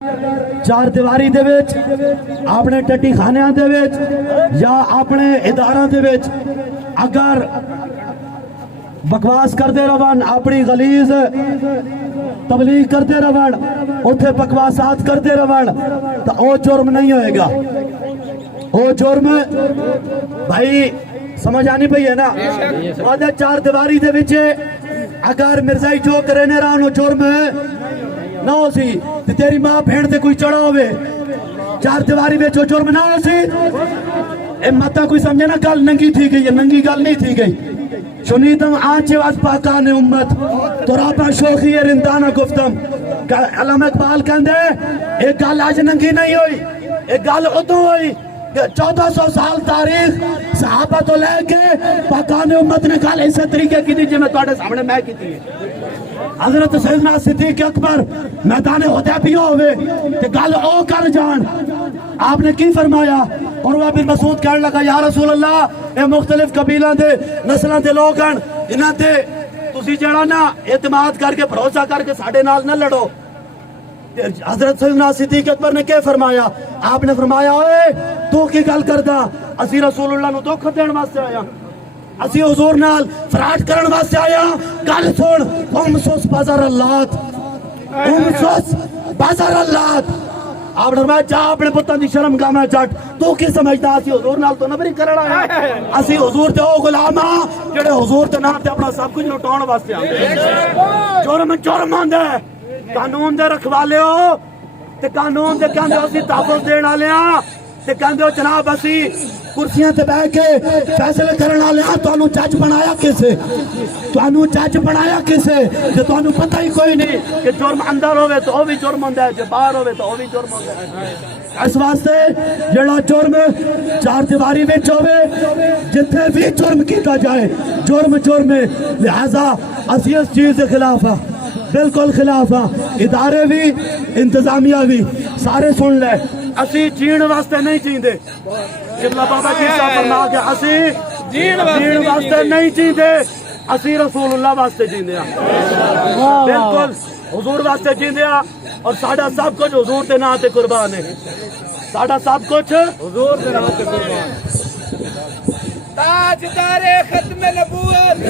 چار دیواری دے وچ اپنے ٹٹی خانیاں دے وچ یا اپنے اداراں دے وچ اگر بکواس کرتے رہن اپنی غلیظ تبلیغ کرتے رہن اتھے بکواسات کرتے رہن تو او جرم نہیں ہوئے گا. او جرم بھائی سمجھ آنی پئی ہے نا. آدھے چار دیواری دے وچ اگر مرزائی جو کرنے رہا انہوں جرم نہ ہو سی تو تیری ماں بھیڑ تے کوئی چڑھا ہوئے چار دیواری میں جو جرم نہ ہو سی. اے ماتا کوئی سمجھے نا گل ننگی تھی گئی ننگی گل نہیں تھی گئی. شنیدم آنچے واز پاکان امت ترابا شوخی رندانہ گفتم. علامہ اقبال کہندے ایک گل آج ننگی نہیں ہوئی ایک گل ادھو ہوئی 1400 سال تاریخ صحابہ تو لے کے پاکان امت نے گل اسے طریقے کی دی جو میں توڑے سامنے میں کی دی. حضرت سیدنا صدیق اکبر میدان حدیبیہ ہوئے کہ گل او کر جان. آپ نے کی فرمایا عروہ بن مسعود کہنے لگا یا رسول اللہ اے مختلف قبیلہ دے نسلہ دے لوگن انہاں دے تسی جڑا نا اعتماد کر کے بھروسہ کر کے ساڑھے نال نہ لڑو. حضرت سیدنا صدیق اکبر نے کیا فرمایا؟ آپ نے فرمایا اوے تو کی گل کردا اسی رسول اللہ نو دکھ دین واسطے آیا اسی حضور نال فراڈ کرن واسطے آیا. گل سن امسوس بازار اللات امسوس بازار اللات. آپ نے فرمایا جا اپنے پتاں دی شرم گاہ میں چٹ تو کی سمجھدا اسی حضور نال تو نبری کرن آیا اسی حضور تے او غلاماں جڑے حضور تے نال تے اپنا سب کچھ لٹاؤن واسطے آندے. جرم جرم ہوندا ہے قانون دے رکھوالے ہو تے قانون دے کہندے اسی تحفظ دین والے ہاں تے کہندے ہو جناب اسی کرسیاں تے بیٹھ کے فیصلے کرن والے ہاں. تانوں جج بنایا کسے تانوں جج بنایا کسے کہ تانوں پتہ ہی کوئی نہیں کہ جرم اندر ہوئے تو او بھی جرم ہوندا ہے جے باہر ہوئے تو او بھی جرم ہوندا ہے. اس واسطے جڑا جرم چار دیواری وچ ہوئے جتھے بھی جرم کیتا جائے جرم جرم ہے. لہذا اسی اس چیز کے خلاف ہاں بالکل خلاف ہاں. ادارے بھی انتظامیہ بھی سارے سن لے اسی جین واسطے نہیں چیندے. قبلہ بابا جی صاحب فرما کے اسی جین واسطے نہیں چیندے اسی رسول اللہ واسطے چیندے ہیں بالکل حضور واسطے چیندے ہیں. اور ساڑھا سب کچھ حضور تے نام تے قربان ہے. ساڑھا سب کچھ حضور تے نام تے قربان. تاجدار ختم نبوت